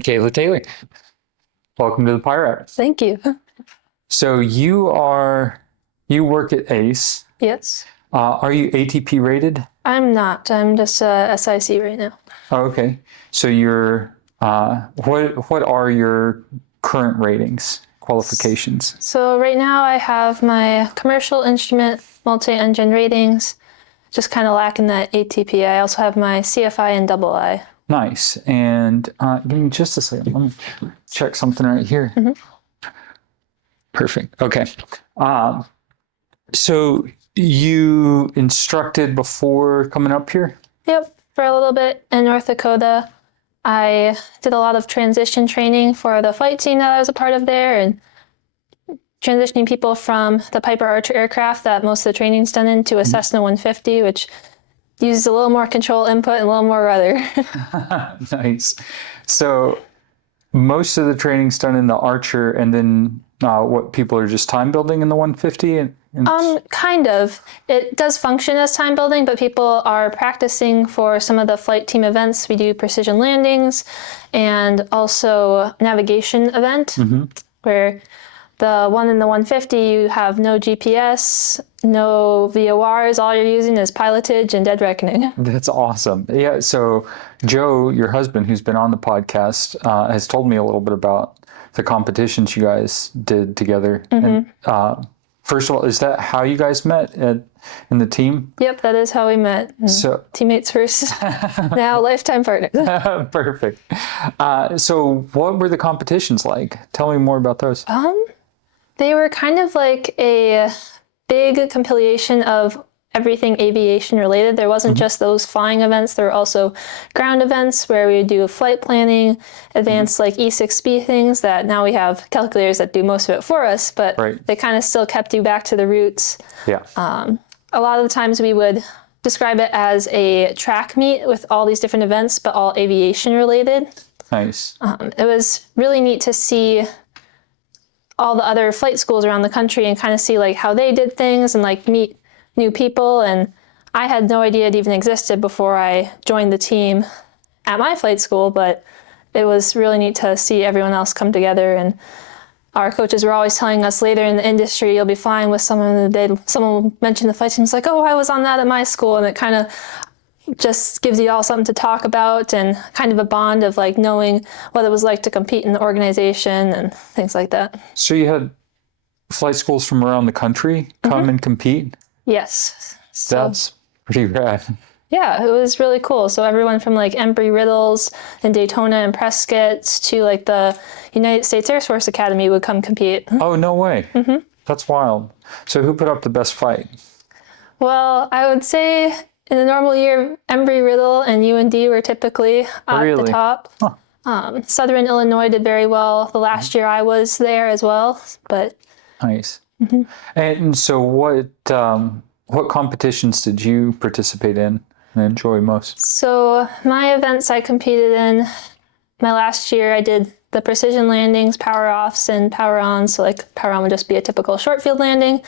Mikayla Taylor. Welcome to the Pirates. Thank you. So you work at ACE. Yes. Are you ATP rated? I'm not. I'm just SIC right now. Oh, okay. So you're, what are your current ratings, qualifications? So right now I have my commercial instrument multi-engine ratings, just kind of lacking that ATP. I also have my CFI and CFII. Nice. And give me just a second. Let me check something right here. Perfect. Okay. So you instructed before coming up here? Yep, for a little bit in North Dakota. I did a lot of transition training for the flight team that I was a part of there, and transitioning people from the Piper Archer aircraft that most of the training's done in to a Cessna 150, which uses a little more control input and a little more rudder. Nice. So most of the training's done in the Archer, and then what people are just time building in the 150? Kind of. It does function as time building, but people are practicing for some of the flight team events. We do precision landings and also navigation event, where the one in the 150, you have no GPS, no VORs. All you're using is pilotage and dead reckoning. That's awesome. Yeah. So Joe, your husband, who's been on the podcast, has told me a little bit about the competitions you guys did together. And first of all, is that how you guys met in the team? Yep, that is how we met. So teammates first, now lifetime partners. Perfect. So what were the competitions like? Tell me more about those. They were kind of like a big compilation of everything aviation related. There wasn't just those flying events. There were also ground events where we would do flight planning, advanced like E6B things that now we have calculators that do most of it for us, but they kind of still kept you back to the roots. Yeah. A lot of the times we would describe it as a track meet with all these different events, but all aviation related. Nice. It was really neat to see all the other flight schools around the country and kind of see like how they did things and like meet new people. And I had no idea it even existed before I joined the team at my flight school, but it was really neat to see everyone else come together. And our coaches were always telling us later in the industry, you'll be flying with someone, someone will mention the flight team. It's like, oh, I was on that at my school. And it kind of just gives you all something to talk about and kind of a bond of like knowing what it was like to compete in the organization and things like that. So you had flight schools from around the country come and compete? Yes. So, that's pretty rad. Yeah, it was really cool. So everyone from like Embry-Riddle's and Daytona and Prescott to like the United States Air Force Academy would come compete. Oh, no way. That's wild. So who put up the best fight? Well, I would say in a normal year, Embry-Riddle and UND were typically at the top. Southern Illinois did very well. The last year I was there as well, but nice. And so what competitions did you participate in and enjoy most? So my events I competed in, my last year I did the precision landings, power offs and power ons. So like power on would just be a typical short field landing.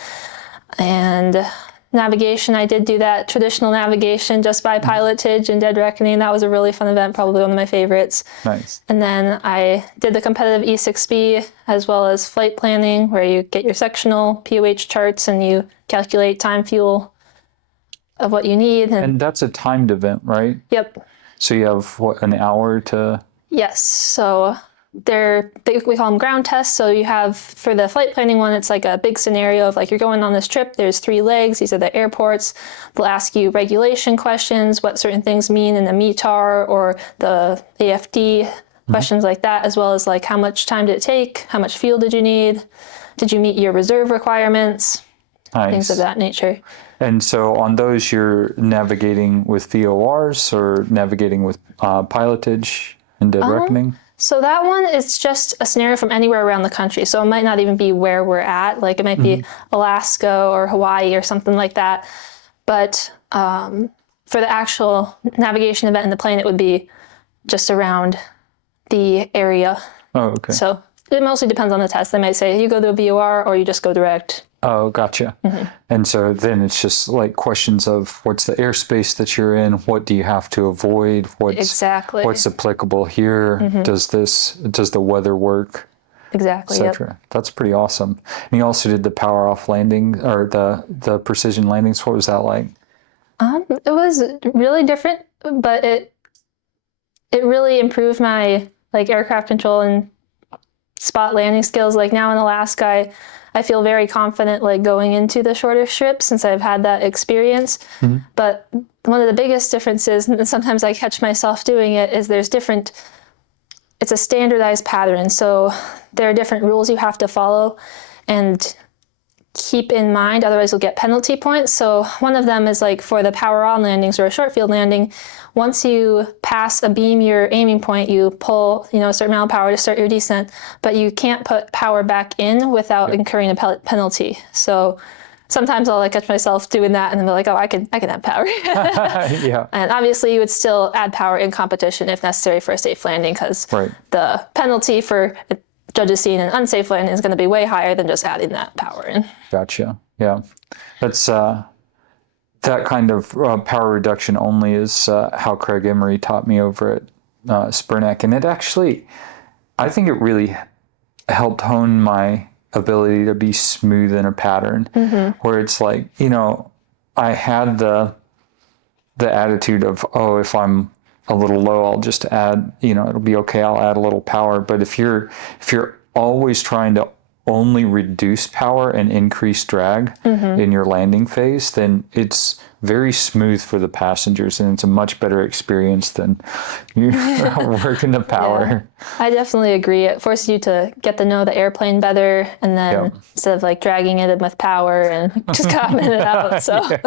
And navigation, I did do that traditional navigation just by pilotage and dead reckoning. That was a really fun event, probably one of my favorites. Nice. And then I did the competitive E6B as well as flight planning, where you get your sectional POH charts and you calculate time fuel of what you need. And that's a timed event, right? Yep. So you have, what, an hour to... Yes. So we call them ground tests. So you have, for the flight planning one, it's like a big scenario of like, you're going on this trip, there's 3 legs, these are the airports. They'll ask you regulation questions, what certain things mean in the METAR or the AFD, questions like that, as well as like how much time did it take, how much fuel did you need, did you meet your reserve requirements, things of that nature. And so on those, you're navigating with VORs or navigating with pilotage and dead reckoning? So that one is just a scenario from anywhere around the country. So it might not even be where we're at. Like it might be Alaska or Hawaii or something like that. But for the actual navigation event in the plane, it would be just around the area. Oh, okay. So it mostly depends on the test. They might say you go to a VOR or you just go direct. Oh, gotcha. And so then it's just like questions of what's the airspace that you're in? What do you have to avoid? Exactly. What's applicable here? Does the weather work? Exactly. Yep. Etc. That's pretty awesome. And you also did the power off landing or the precision landings. What was that like? It was really different, but it really improved my like aircraft control and spot landing skills. Like now in Alaska, I feel very confident like going into the shorter strips since I've had that experience. But one of the biggest differences, and sometimes I catch myself doing it, is it's a standardized pattern. So there are different rules you have to follow and keep in mind, otherwise you'll get penalty points. So one of them is like for the power on landings or a short field landing, once you pass a beam your aiming point, you pull, a certain amount of power to start your descent, but you can't put power back in without incurring a penalty. So sometimes I'll like catch myself doing that and then be like, oh, I can add power. Yeah. And obviously you would still add power in competition if necessary for a safe landing, because the penalty for judges seeing an unsafe landing is going to be way higher than just adding that power in. Gotcha. Yeah. That's that kind of power reduction only is how Craig Emery taught me over at Spurneck. And it actually, I think it really helped hone my ability to be smooth in a pattern where it's like, I had the attitude of, oh, if I'm a little low, I'll just add, it'll be okay. I'll add a little power. But if you're always trying to only reduce power and increase drag in your landing phase, then it's very smooth for the passengers and it's a much better experience than you working the power. Yeah, I definitely agree. It forces you to get to know the airplane better, and then instead of like dragging it in with power and just coming it out. So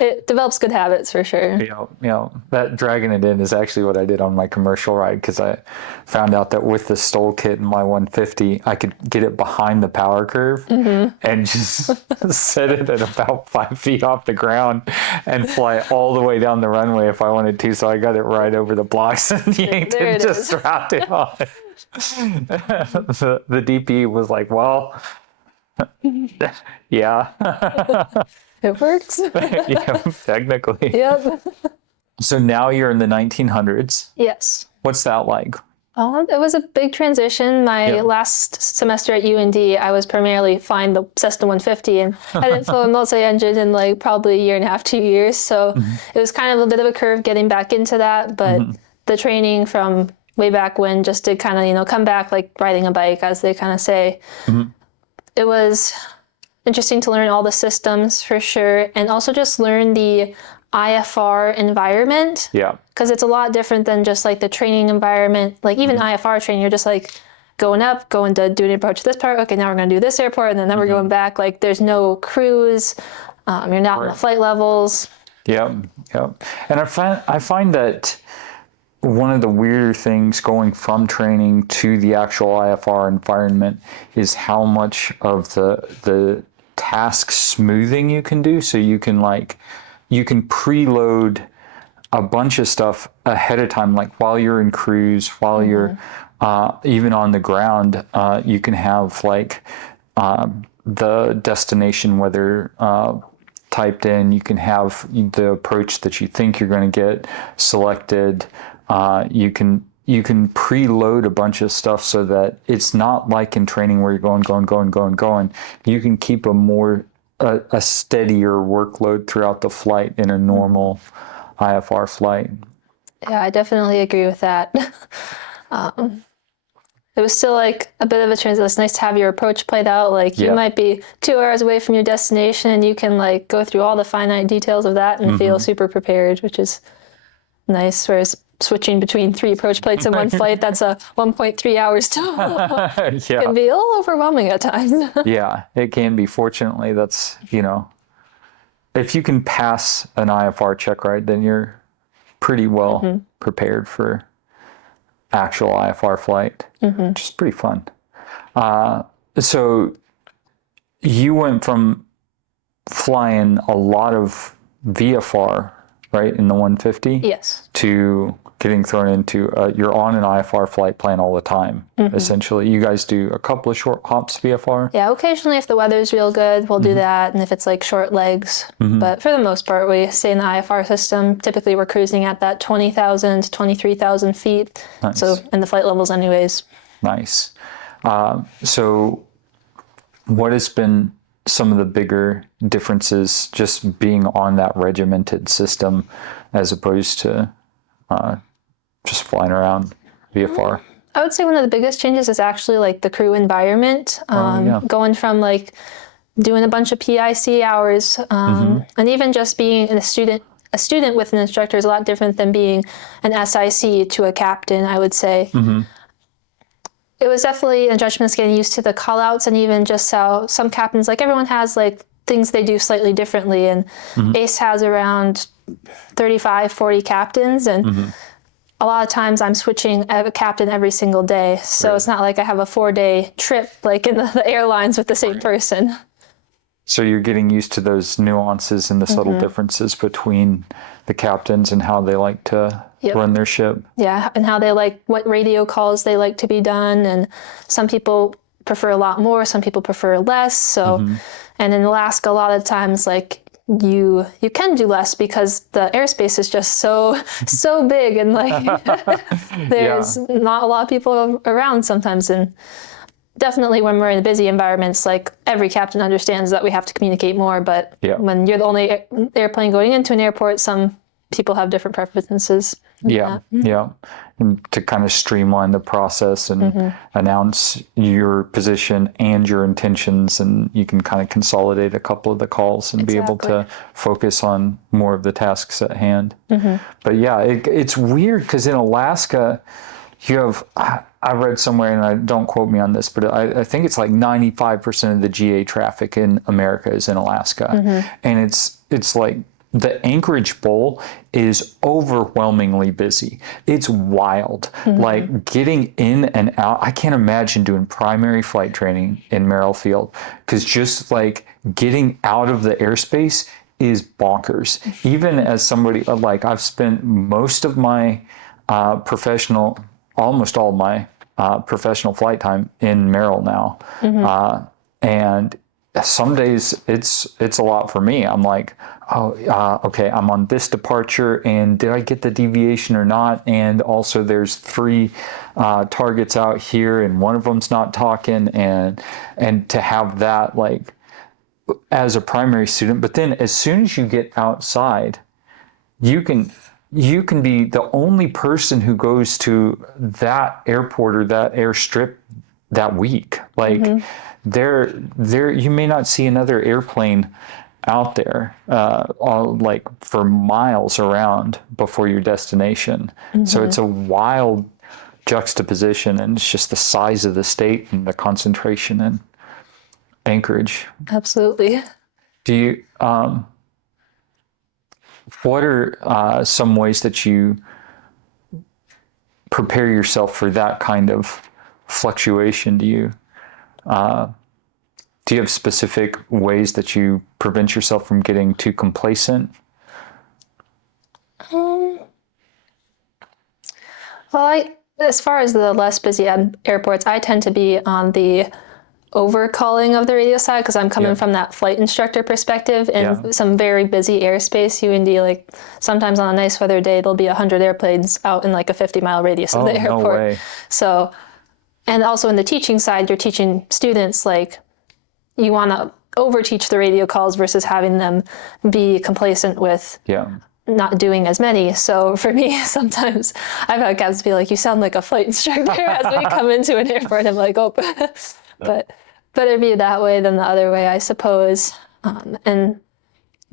it develops good habits for sure. That dragging it in is actually what I did on my commercial ride, because I found out that with the stole kit in my 150, I could get it behind the power curve and just set it at about 5 feet off the ground and fly all the way down the runway if I wanted to. So I got it right over the blocks and yanked it, just dropped it on. The DP was like, well, yeah. It works. Yeah, technically. Yep. So now you're in the 1900s. Yes. What's that like? Oh, it was a big transition. My last semester at UND, I was primarily flying the Cessna 150, and I didn't flow a multi-engine in like probably a year and a half, 2 years. So it was kind of a bit of a curve getting back into that. But the training from way back when just did kind of, come back like riding a bike, as they kind of say. It was interesting to learn all the systems for sure, and also just learn the IFR environment. Yeah. Because it's a lot different than just like the training environment. Like even IFR training, you're just like going up, going to do an approach to this part. Okay, now we're going to do this airport, and then we're going back. Like there's no cruise. You're not on the flight levels. Yeah. And I find that one of the weirder things going from training to the actual IFR environment is how much of the task smoothing you can do. So you can preload a bunch of stuff ahead of time, like while you're in cruise, while you're even on the ground, you can have like the destination weather typed in. You can have the approach that you think you're going to get selected. You can preload a bunch of stuff so that it's not like in training where you're going. You can keep a steadier workload throughout the flight in a normal IFR flight. Yeah, I definitely agree with that. It was still like a bit of a transition. It's nice to have your approach played out. Like you might be 2 hours away from your destination and you can like go through all the finite details of that and feel super prepared, which is nice. Whereas switching between 3 approach plates in one flight, that's a 1.3 hours total. Can be a little overwhelming at times. Yeah, it can be. Fortunately, that's, if you can pass an IFR check right, then you're pretty well prepared for actual IFR flight, which is pretty fun. So you went from flying a lot of VFR, right, in the 150, Yes. to getting thrown into, you're on an IFR flight plan all the time, essentially. You guys do a couple of short hops VFR? Yeah, occasionally if the weather's real good, we'll do that, and if it's like short legs. But for the most part, we stay in the IFR system. Typically, we're cruising at that 20,000 to 23,000 feet. Nice. So in the flight levels anyways. Nice. So what has been some of the bigger differences just being on that regimented system as opposed to just flying around VFR? I would say one of the biggest changes is actually like the crew environment. Going from like doing a bunch of PIC hours, and even just being a student with an instructor is a lot different than being an SIC to a captain, I would say. It was definitely an adjustment getting used to the call outs, and even just how some captains, like everyone has like things they do slightly differently, and ACE has around 35, 40 captains, and a lot of times I'm switching a captain every single day. So it's not like I have a 4-day trip like in the airlines with the same person. So you're getting used to those nuances and the subtle differences between the captains and how they like to run their ship. Yeah, and how they like, what radio calls they like to be done. And some people prefer a lot more, some people prefer less. So, and in Alaska, a lot of times, like, you can do less because the airspace is just so big, and like there's not a lot of people around sometimes. And definitely when we're in busy environments, like every captain understands that we have to communicate more, but when you're the only airplane going into an airport, some people have different preferences. And to kind of streamline the process and announce your position and your intentions, and you can kind of consolidate a couple of the calls and be able to focus on more of the tasks at hand. But yeah, it's weird because in Alaska, you have, I read somewhere, and don't quote me on this, but I think it's like 95% of the GA traffic in America is in Alaska. And it's like the Anchorage Bowl is overwhelmingly busy. It's wild. Like getting in and out, I can't imagine doing primary flight training in Merrill Field, because just like getting out of the airspace is bonkers. Even as somebody, like I've spent most of my almost all my professional flight time in Merrill now. And some days it's a lot for me. I'm like, okay, I'm on this departure, and did I get the deviation or not? And also there's 3 targets out here, and one of them's not talking, and to have that like as a primary student. But then as soon as you get outside, you can be the only person who goes to that airport or that airstrip that week. Like there you may not see another airplane out there like for miles around before your destination. So it's a wild juxtaposition, and it's just the size of the state and the concentration in Anchorage. Absolutely. Do you what are some ways that you prepare yourself for that kind of fluctuation? Do you have specific ways that you prevent yourself from getting too complacent? Well, as far as the less busy airports, I tend to be on the overcalling of the radio side, because I'm coming from that flight instructor perspective. In some very busy airspace, UND, like sometimes on a nice weather day, there'll be 100 airplanes out in like a 50-mile radius of the airport. No way. So, and also in the teaching side, you're teaching students, like you want to overteach the radio calls versus having them be complacent with not doing as many. So for me, sometimes I've had captains be like, you sound like a flight instructor as we come into an airport. I'm like, oh, but better be that way than the other way, I suppose. And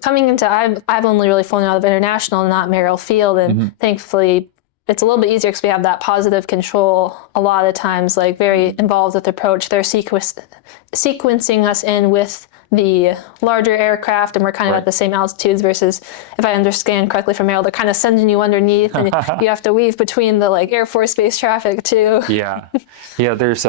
coming into, I've only really flown out of international, not Merrill Field, and thankfully it's a little bit easier because we have that positive control a lot of times, like very involved with the approach. They're sequencing us in with the larger aircraft, and we're kind of at the same altitudes, versus, if I understand correctly from Merrill, they're kind of sending you underneath, and you have to weave between the like Air Force Base traffic too. Yeah, there's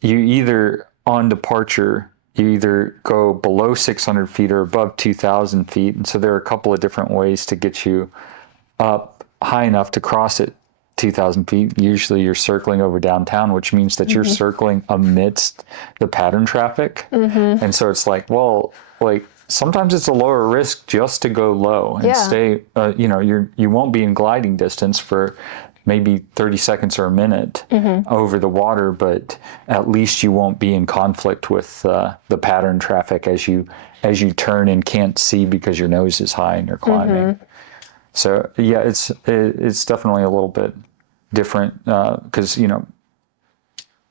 you either on departure, you either go below 600 feet or above 2,000 feet. And so there are a couple of different ways to get you up high enough to cross it 2,000 feet. Usually you're circling over downtown, which means that you're circling amidst the pattern traffic. And so it's like, well, like sometimes it's a lower risk just to go low and stay, you won't be in gliding distance for maybe 30 seconds or a minute over the water, but at least you won't be in conflict with the pattern traffic as you turn and can't see because your nose is high and you're climbing. So yeah, it's definitely a little bit different because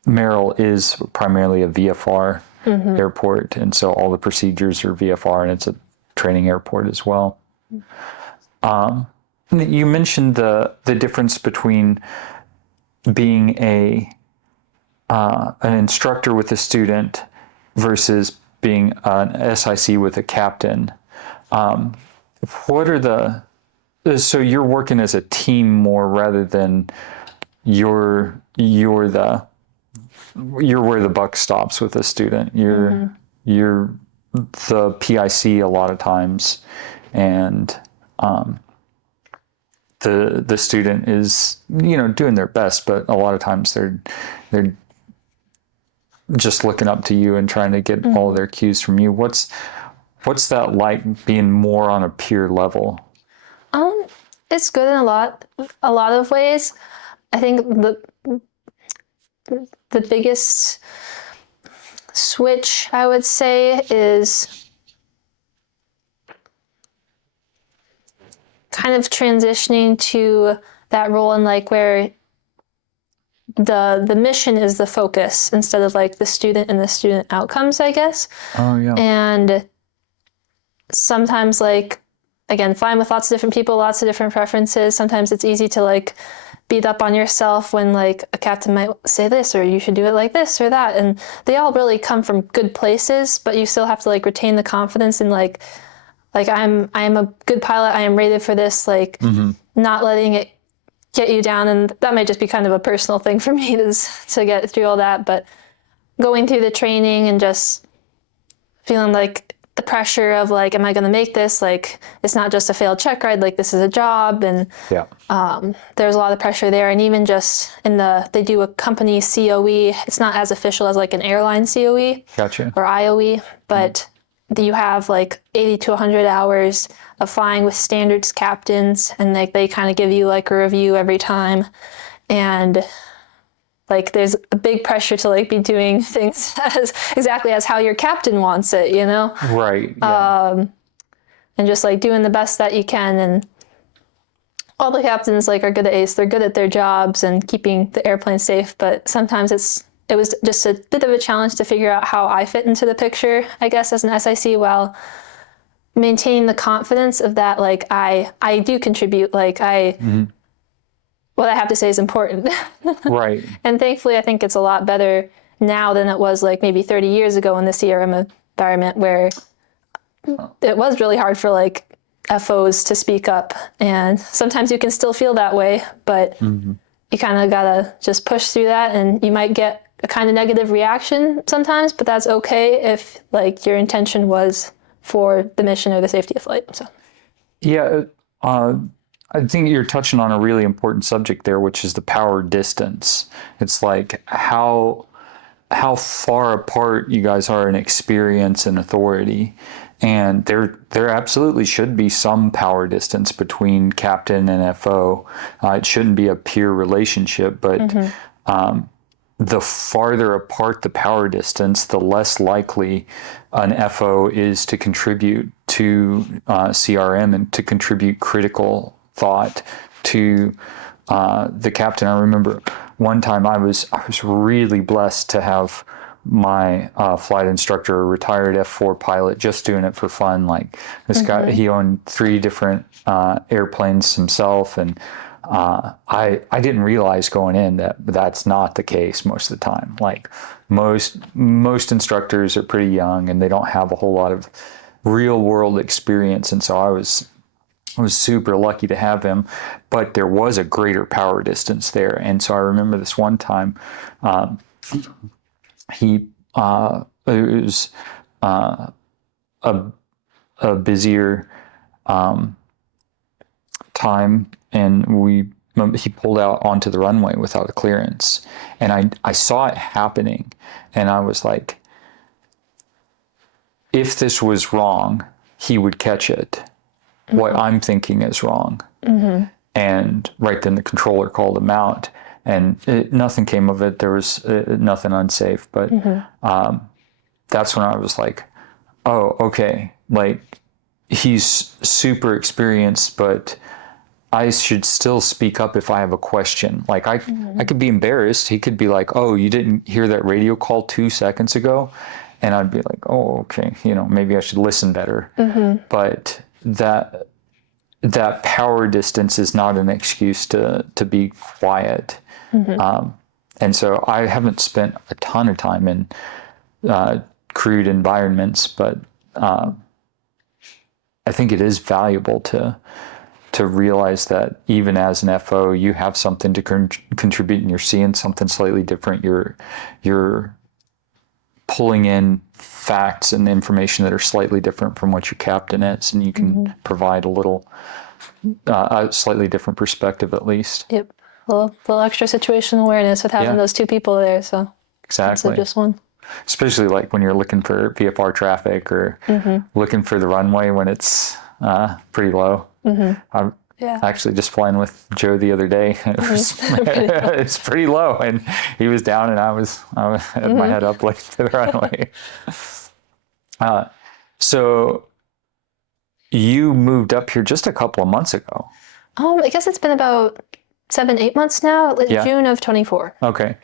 Merrill is primarily a VFR airport, and so all the procedures are VFR, and it's a training airport as well. You mentioned the difference between being an instructor with a student versus being an SIC with a captain. What are so you're working as a team more rather than you're where the buck stops with a student. You're the PIC a lot of times, and the student is doing their best, but a lot of times they're just looking up to you and trying to get all of their cues from you. What's that like, being more on a peer level? It's good in a lot of ways. I think the biggest switch, I would say, is kind of transitioning to that role in like where the mission is the focus instead of like the student and the student outcomes, I guess. Oh yeah. And sometimes, like, again, flying with lots of different people, lots of different preferences. Sometimes it's easy to like beat up on yourself when like a captain might say this, or you should do it like this or that. And they all really come from good places, but you still have to like retain the confidence in like I am a good pilot. I am rated for this, like not letting it get you down. And that might just be kind of a personal thing for me to get through all that. But going through the training and just feeling like the pressure of like, am I going to make this? Like, it's not just a failed check ride. Like, this is a job. And there's a lot of pressure there. And even just they do a company COE. It's not as official as like an airline COE or IOE, but you have like 80 to 100 hours of flying with standards captains, and like they kind of give you like a review every time. And like there's a big pressure to like be doing things exactly as how your captain wants it, Right. Yeah. And just like doing the best that you can. And all the captains like are good at ace. They're good at their jobs and keeping the airplane safe. But sometimes it was just a bit of a challenge to figure out how I fit into the picture, I guess, as an SIC, while maintaining the confidence of that, like I do contribute, like what I have to say is important. Right. And thankfully, I think it's a lot better now than it was like maybe 30 years ago in the CRM environment, where it was really hard for like FOs to speak up. And sometimes you can still feel that way, but you kind of gotta just push through that, and you might get a kind of negative reaction sometimes, but that's okay if like your intention was for the mission or the safety of flight. So yeah, I think you're touching on a really important subject there, which is the power distance. It's like how far apart you guys are in experience and authority. And there absolutely should be some power distance between captain and FO. It shouldn't be a peer relationship, but the farther apart the power distance, the less likely an FO is to contribute to CRM and to contribute critical thought to the captain. I remember one time I was really blessed to have my flight instructor, a retired F4 pilot, just doing it for fun. Like this guy, he owned 3 different airplanes himself, and I didn't realize going in that that's not the case most of the time. Like most instructors are pretty young and they don't have a whole lot of real world experience, and so I was super lucky to have him, but there was a greater power distance there. And so I remember this one time, it was a busier time, and he pulled out onto the runway without a clearance, and I saw it happening, and I was like, if this was wrong, he would catch it. What I'm thinking is wrong. And right then the controller called him out, and nothing came of it. There was nothing unsafe, but that's when I was like, oh, okay, like he's super experienced, but I should still speak up if I have a question. Like I could be embarrassed. He could be like, oh, you didn't hear that radio call 2 seconds ago? And I'd be like, oh, okay, maybe I should listen better. But that power distance is not an excuse to be quiet. And so I haven't spent a ton of time in crewed environments, but I think it is valuable to realize that even as an FO, you have something to contribute, and you're seeing something slightly different. You're pulling in facts and information that are slightly different from what your captain is, and you can provide a slightly different perspective at least. Yep. A little extra situational awareness with having those two people there. So exactly. Instead of just one. Especially like when you're looking for VFR traffic or looking for the runway when it's pretty low. I'm actually just flying with Joe the other day. It's pretty low, and he was down, and I had my head up like to the runway. So you moved up here just a couple of months ago. I guess it's been about 7-8 months now. June of 24. Okay.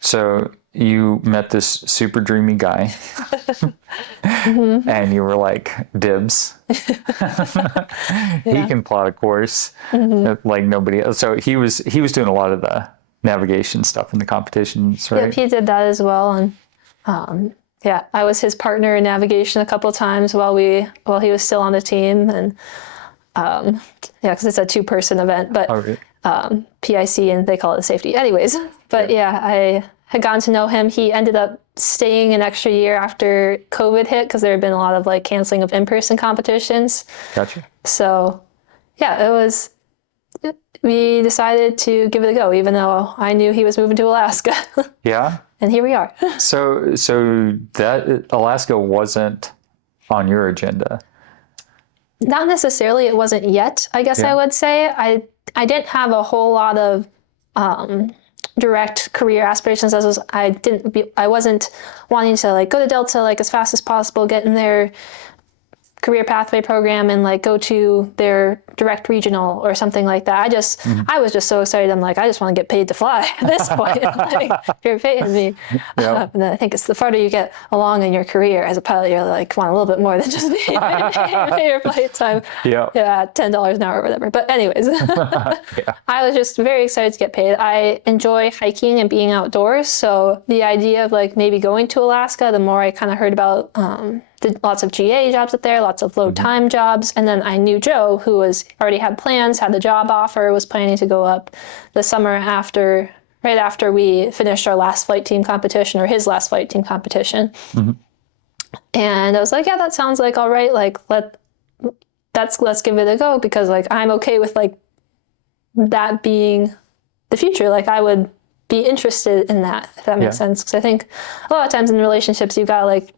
So you met this super dreamy guy, and you were like, dibs. He can plot a course like nobody else. So he was doing a lot of the navigation stuff in the competitions, right? Yep, he did that as well. And I was his partner in navigation a couple of times while he was still on the team. And because it's a 2-person event, but PIC, and they call it safety. Anyways, but I had gotten to know him. He ended up staying an extra year after COVID hit, because there had been a lot of like canceling of in-person competitions. Gotcha. So we decided to give it a go, even though I knew he was moving to Alaska. Yeah. And here we are. So that Alaska wasn't on your agenda. Not necessarily. It wasn't yet, I guess I would say. I didn't have a whole lot of direct career aspirations. I wasn't wanting to like go to Delta like as fast as possible, get in their career pathway program and like go to their direct regional or something like that. I was just so excited. I'm like, I just want to get paid to fly at this point. Like, if you're paying me. And I think it's the farther you get along in your career as a pilot, you're like, want a little bit more than just pay your flight time. $10 an hour or whatever. But anyways, I was just very excited to get paid. I enjoy hiking and being outdoors. So the idea of like maybe going to Alaska, the more I kind of heard about lots of GA jobs up there, lots of low time jobs. And then I knew Joe, who already had plans, had the job offer, was planning to go up the summer right after we finished our last flight team competition, or his last flight team competition. And I was like, yeah, that sounds like all right. Like let's give it a go, because like I'm okay with like that being the future. Like I would be interested in that, if that makes sense. Because I think a lot of times in relationships, you've got to like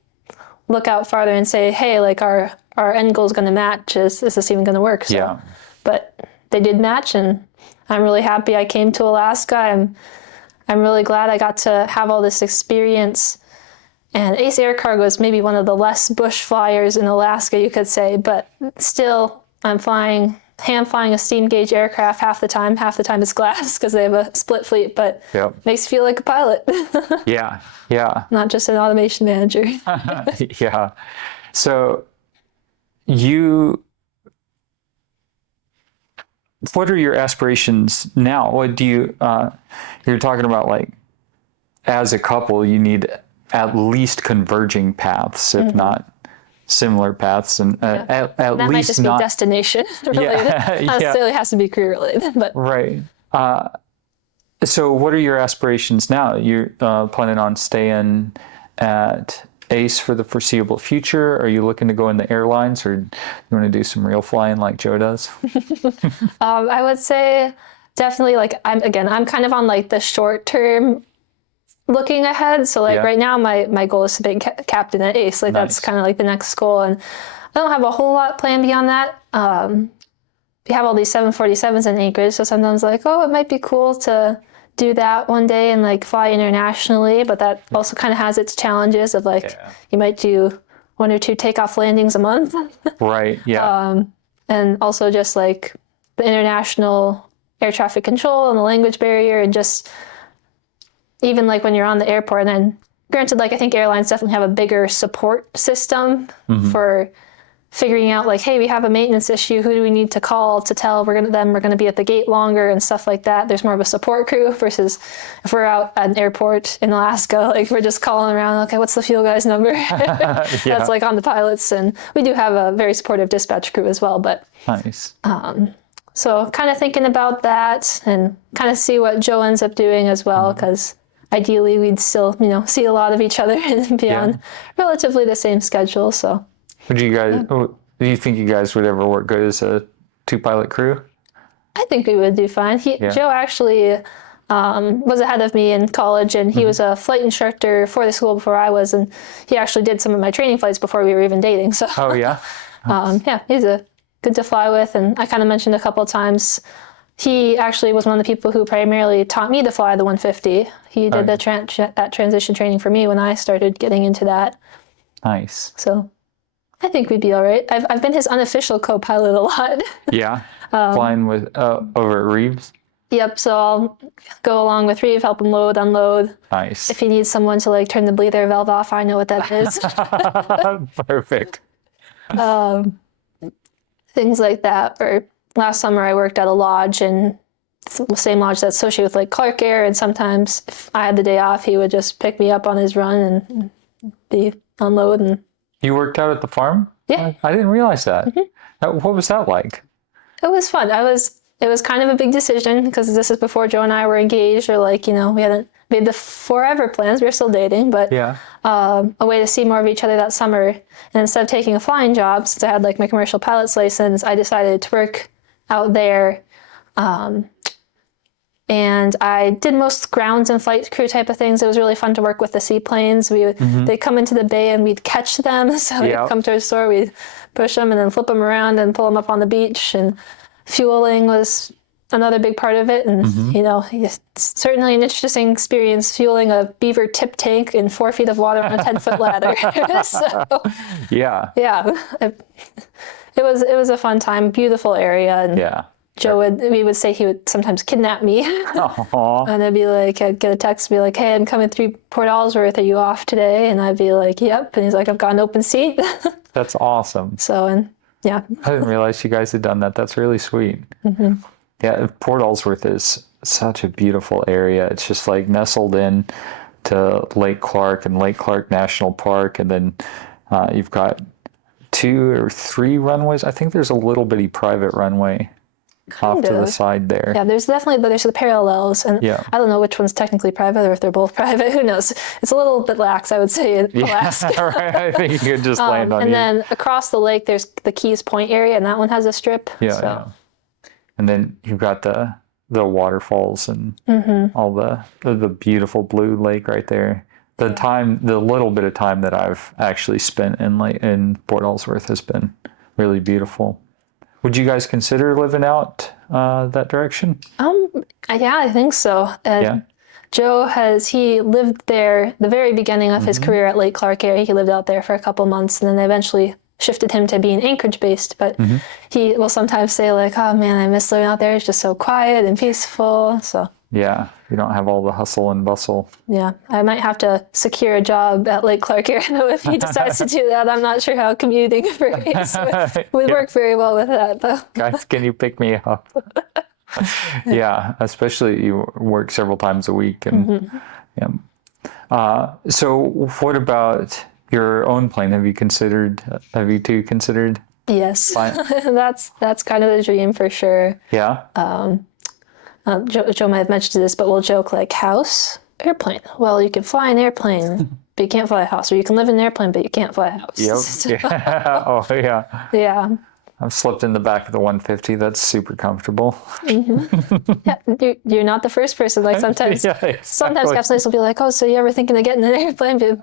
look out farther and say, hey, like our end goal is going to match. Is this even going to work? So, but they did match, and I'm really happy I came to Alaska. I'm really glad I got to have all this experience. And Ace Air Cargo is maybe one of the less bush flyers in Alaska, you could say, but still I'm hand flying a steam gauge aircraft half the time it's glass, because they have a split fleet, but makes you feel like a pilot. Not just an automation manager. So what are your aspirations now? What do you're talking about, like, as a couple, you need at least converging paths, if not similar paths, and at that least might just not be destination related. Not necessarily has to be career related, but right. So what are your aspirations now? You're planning on staying at ace for the foreseeable future? Are you looking to go in the airlines, or you want to do some real flying like Joe does? I would say definitely like I'm kind of on like the short term looking ahead. So like right now my goal is to be captain at ace. Like that's kind of like the next goal, and I don't have a whole lot planned beyond that. We have all these 747s in Anchorage, so sometimes like, oh, it might be cool to do that one day and like fly internationally, but that also kind of has its challenges of like you might do 1 or 2 takeoff landings a month. Right. Yeah. And also just like the international air traffic control and the language barrier, and just even like when you're on the airport. And then granted, like I think airlines definitely have a bigger support system for figuring out like, hey, we have a maintenance issue. Who do we need to call to tell we're gonna be at the gate longer and stuff like that. There's more of a support crew versus if we're out at an airport in Alaska, like we're just calling around, okay, what's the fuel guy's number? That's like on the pilots. And we do have a very supportive dispatch crew as well, but nice. So kind of thinking about that and kind of see what Joe ends up doing as well, because ideally we'd still, see a lot of each other and be on relatively the same schedule. So Would you guys, do you think you guys would ever work good as a 2-pilot crew? I think we would do fine. Joe actually was ahead of me in college, and he was a flight instructor for the school before I was, and he actually did some of my training flights before we were even dating. So oh yeah, he's good to fly with. And I kind of mentioned a couple of times, he actually was one of the people who primarily taught me to fly the 150. He did that transition training for me when I started getting into that. Nice. So I think we'd be all right. I've been his unofficial co-pilot a lot. Yeah, flying with over at Reeves. Yep. So I'll go along with Reeve, help him load, unload. Nice. If he needs someone to like turn the breather valve off, I know what that is. Perfect. Things like that. Or last summer I worked at a lodge, and the same lodge that's associated with like Clark Air, and sometimes if I had the day off, he would just pick me up on his run and be unload. And You worked out at the farm? Yeah. I didn't realize that. What was that like? It was fun. It was kind of a big decision, because this is before Joe and I were engaged, or like, we hadn't made the forever plans. We were still dating, but a way to see more of each other that summer. And instead of taking a flying job, since I had like my commercial pilot's license, I decided to work out there. And I did most grounds and flight crew type of things. It was really fun to work with the seaplanes. They'd come into the bay and we'd catch them. So they'd come to a store, we'd push them and then flip them around and pull them up on the beach. And fueling was another big part of it. And, it's certainly an interesting experience fueling a beaver tip tank in 4 feet of water on a 10-foot ladder. So, it was a fun time, beautiful area. And we would say he would sometimes kidnap me. And I'd be like, I'd get a text and be like, hey, I'm coming through Port Ellsworth. Are you off today? And I'd be like, yep. And he's like, I've got an open seat. That's awesome. So, I didn't realize you guys had done that. That's really sweet. Yeah, Port Ellsworth is such a beautiful area. It's just like nestled in to Lake Clark and Lake Clark National Park. And then you've got 2 or 3 runways. I think there's a little bitty private runway off to the side there. Yeah, there's the parallels, and I don't know which one's technically private or if they're both private. Who knows? It's a little bit lax, I would say, in Alaska. Right. I think you could just land on and then across the lake, there's the Keys Point area, and that one has a strip. Yeah. And then you've got the waterfalls and all the beautiful blue lake right there. The little bit of time that I've actually spent in Port Ellsworth has been really beautiful. Would you guys consider living out that direction? Yeah, I think so. Joe he lived there the very beginning of his career at Lake Clark area. He lived out there for a couple months, and then they eventually shifted him to being Anchorage based. But he will sometimes say like, oh man, I miss living out there. It's just so quiet and peaceful. So yeah, you don't have all the hustle and bustle. Yeah, I might have to secure a job at Lake Clark area though if he decides to do that. I'm not sure how commuting for Ace would work very well with that though. Guys, can you pick me up? Yeah, especially you work several times a week. And so what about your own plane? Have you two considered? Yes, that's kind of the dream for sure. Yeah. Joe might have mentioned this, but we'll joke like house, airplane. Well, you can fly an airplane but you can't fly a house. Or you can live in an airplane, but you can't fly a house. Yep. So, Yeah. Oh, yeah. yeah. I've slept in the back of the 150. That's super comfortable. Yeah, you're not the first person. Like sometimes, Yeah, exactly. sometimes capsules will be like, "Oh, so you ever thinking of getting an airplane?" But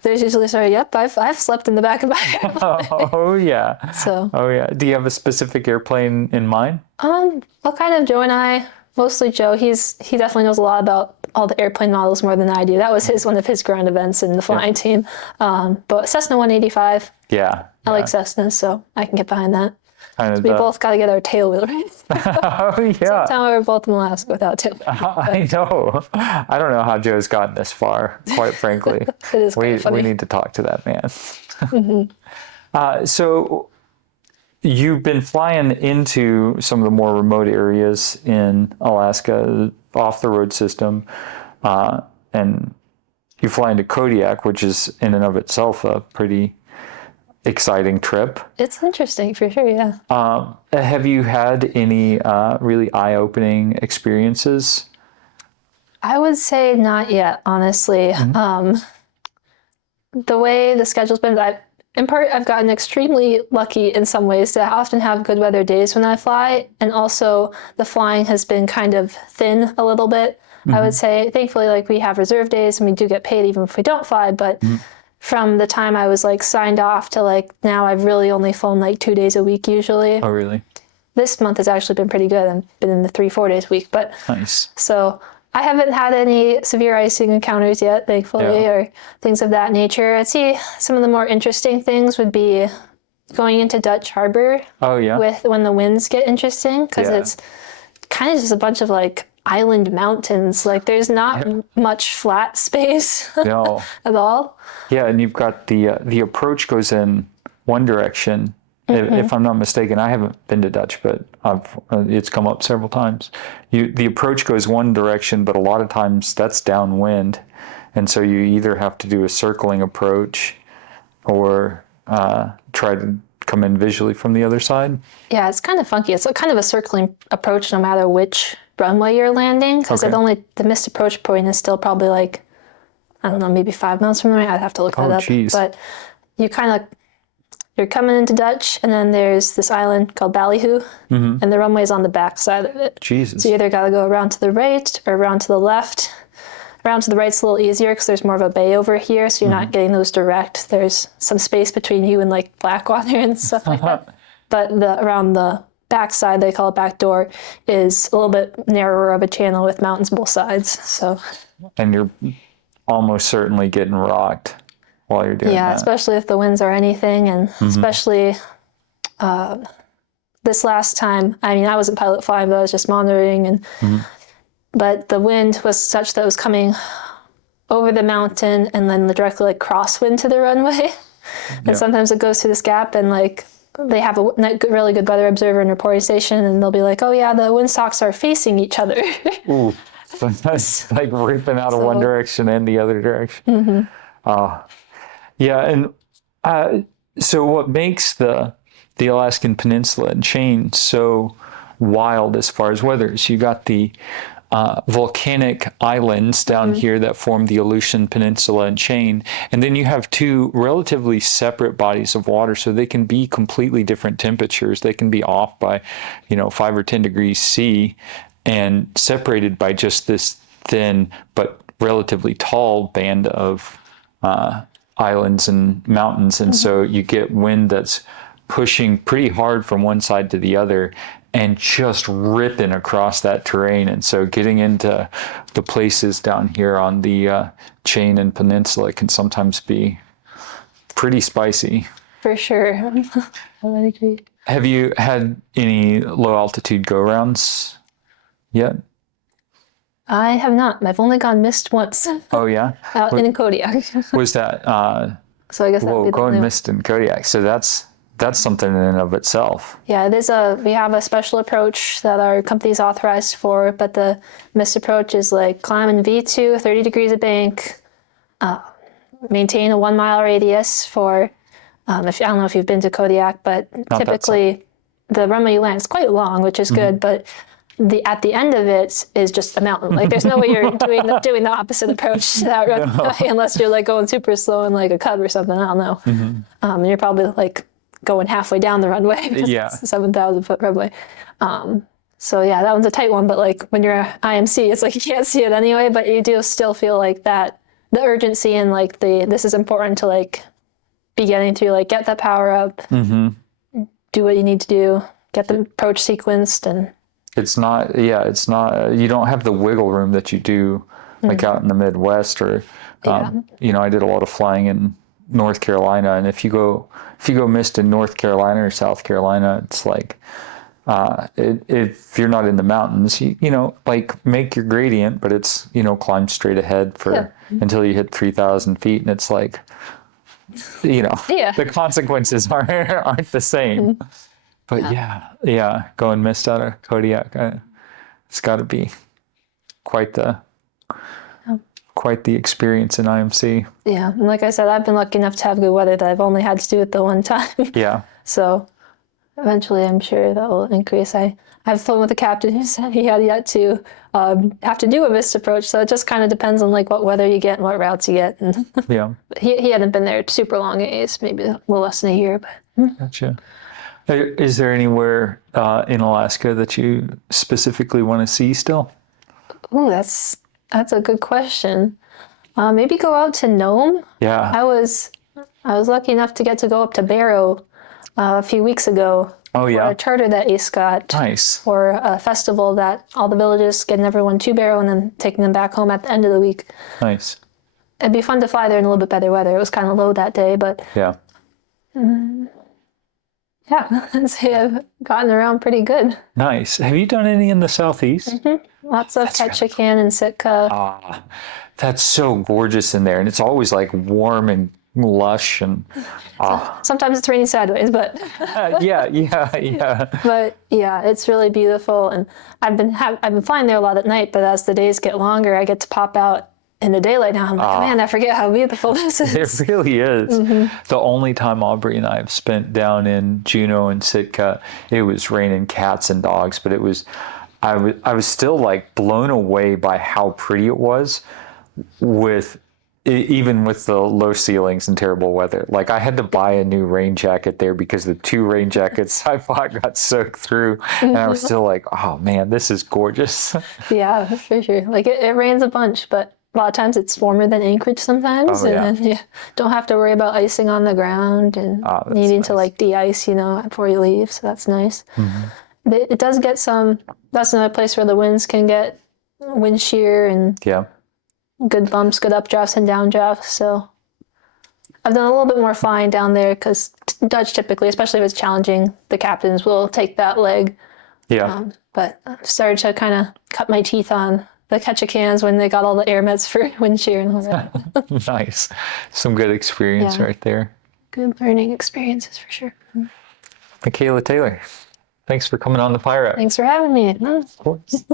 there's usually, "Sorry, yep, I've slept in the back of my airplane." Oh, yeah. So, Oh, yeah. Do you have a specific airplane in mind? well, kind of Joe and I, mostly Joe. He definitely knows a lot about all the airplane models more than I do. That was one of his ground events in the flying team. But Cessna 185. Yeah. I like Cessnas, so I can get behind that. Kind of We both got to get our tail wheel right. Oh, yeah. Sometime we were both in Alaska without tail wheel. I know. I don't know how Joe's gotten this far, quite frankly. It is quite funny. We need to talk to that man. So you've been flying into some of the more remote areas in Alaska, off the road system, and you fly into Kodiak, which is in and of itself a pretty exciting trip. It's interesting for sure, yeah. Have you had any really eye-opening experiences? I would say not yet, honestly. The way the schedule's been, I've gotten extremely lucky in some ways to often have good weather days when I fly, and also the flying has been kind of thin a little bit. I would say, thankfully, like we have reserve days and we do get paid even if we don't fly, but from the time I was like signed off to like now, I've really only flown like 2 days a week usually. Oh, really? This month has actually been pretty good. I've been in the 3-4 days a week, but Nice. so I haven't had any severe icing encounters yet, thankfully, or things of that nature. I'd say some of the more interesting things would be going into Dutch Harbor. Oh, yeah. With when the winds get interesting, because it's kind of just a bunch of like island mountains. Like there's not much flat space No. at all. Yeah, and you've got the approach goes in one direction. If I'm not mistaken, I haven't been to Dutch, but it's come up several times. The approach goes one direction, but a lot of times that's downwind, and so you either have to do a circling approach or try to come in visually from the other side. Yeah, it's kind of funky. It's kind of a circling approach no matter which runway you're landing, because the missed approach point is still probably like, I don't know, maybe 5 miles from the right. I'd have to look that up. Geez. But you're coming into Dutch, and then there's this island called Ballyhoo, and the runway is on the back side of it. Jesus. So you either got to go around to the right or around to the left. Around to the right's a little easier because there's more of a bay over here, so you're not getting those direct. There's some space between you and like Blackwater and stuff like that. But around the back side, they call it back door, is a little bit narrower of a channel with mountains both sides. So. And you're almost certainly getting rocked while you're doing that. Yeah, especially if the winds are anything, and especially this last time. I mean, I wasn't pilot flying, but I was just monitoring, and but the wind was such that it was coming over the mountain and then directly like crosswind to the runway. And sometimes it goes through this gap, and like they have a really good weather observer and reporting station, and they'll be like, "Oh yeah, the windsocks are facing each other." Ooh, that's like ripping out of one direction and the other direction. Yeah, and so what makes the Alaskan Peninsula and chain so wild as far as weather is you got the volcanic islands down here that form the Aleutian Peninsula and chain, and then you have two relatively separate bodies of water, so they can be completely different temperatures. They can be off by 5 or 10 degrees C and separated by just this thin but relatively tall band of islands and mountains, and so you get wind that's pushing pretty hard from one side to the other and just ripping across that terrain. And so getting into the places down here on the chain and peninsula can sometimes be pretty spicy. For sure. I would agree. Have you had any low altitude go-rounds yet? I have not. I've only gone missed once. Oh, yeah? Out in Kodiak. Was that... So I guess that would be the going only missed in Kodiak. So that's something in and of itself. Yeah, we have a special approach that our company's authorized for, but the missed approach is like climb in V2, 30 degrees of bank, maintain a 1 mile radius for, I don't know if you've been to Kodiak, but typically the runway you land is quite long, which is good, but at the end of it is just a mountain. Like there's no way you're doing the opposite approach to that runway unless you're like going super slow in like a cub or something. I don't know. And you're probably like going halfway down the runway. Yeah. 7,000 foot runway. So yeah, that one's a tight one. But like when you're IMC, it's like you can't see it anyway. But you do still feel like that the urgency and like this is important to like be getting to like get that power up, do what you need to do, get the approach sequenced, and it's not, you don't have the wiggle room that you do like out in the Midwest or, you know, I did a lot of flying in North Carolina, and if you go missed in North Carolina or South Carolina, it's like, if you're not in the mountains, you know, like make your gradient, but it's, you know, climb straight ahead for until you hit 3,000 feet. And it's like, you know, the consequences aren't the same. But going missed out of Kodiak, it's got to be quite the experience in IMC. Yeah, and like I said, I've been lucky enough to have good weather that I've only had to do it the one time. Yeah. So eventually, I'm sure that will increase. I've flown with a captain who said he had yet to have to do a missed approach. So it just kind of depends on like what weather you get and what routes you get. And he hadn't been there super long days, maybe a little less than a year. But Gotcha. Is there anywhere in Alaska that you specifically want to see still? Ooh, that's a good question. Maybe go out to Nome. Yeah. I was lucky enough to get to go up to Barrow a few weeks ago. Oh, yeah. For a charter that Ace got. Nice. For a festival that all the villages, getting everyone to Barrow and then taking them back home at the end of the week. Nice. It'd be fun to fly there in a little bit better weather. It was kind of low that day, but yeah. I'd say I've gotten around pretty good. Nice. Have you done any in the Southeast? Lots of Ketchikan and Sitka. That's so gorgeous in there. And it's always like warm and lush and sometimes it's raining sideways, but yeah. But yeah, it's really beautiful. And I've been flying there a lot at night, but as the days get longer, I get to pop out in the daylight now. I'm like, man, I forget how beautiful this is. It really is. The only time Aubrey and I have spent down in Juneau and Sitka, it was raining cats and dogs, but I was still like blown away by how pretty it was even with the low ceilings and terrible weather. Like I had to buy a new rain jacket there because the 2 rain jackets I bought got soaked through, and I was still like, oh man, this is gorgeous. Yeah, for sure. Like it rains a bunch, but a lot of times it's warmer than Anchorage sometimes, and then don't have to worry about icing on the ground and needing to like de-ice, before you leave. So that's nice. It does get that's another place where the winds can get wind shear and good bumps, good updrafts and downdrafts. So I've done a little bit more flying down there because Dutch typically, especially if it's challenging, the captains will take that leg. But I've started to kind of cut my teeth on the Ketchikans when they got all the air meds for wind shear and all that. Nice. Some good experience right there. Good learning experiences for sure. Mikayla Taylor, thanks for coming on the Pirate. Thanks for having me. Of course.